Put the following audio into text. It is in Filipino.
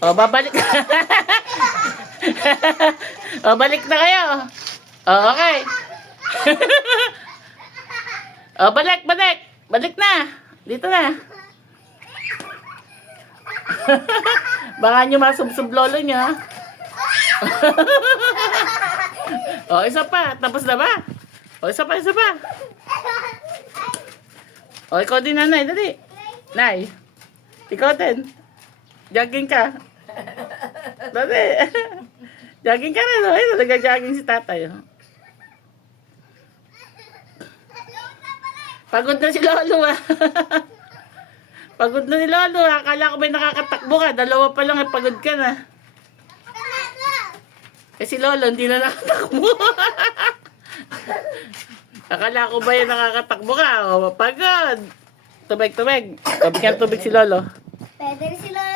O, babalik. O, balik na kayo. O, okay. O, balik, balik. Balik na. Dito na. Baka nyo masubsub lolo nyo. O, isa pa. Tapos na ba? O, isa pa, isa pa. O, ikaw din, nanay. Dali. Nay. Ikaw din. Jogging ka. Dali. Jogging ka rin. Ay, nag-jogging si tatay. Pagod na si Lolo, ah. Pagod na si Lolo, ah. Akala ko may nakakatakbo ka. Dalawa pa lang, pagod ka na. Eh, si Lolo, hindi na nakatakbo. Akala ko ba yung nakakatakbo ka? O, pagod. Tubig, tubig. Bigyan tubig si Lolo. Pwede rin si Lolo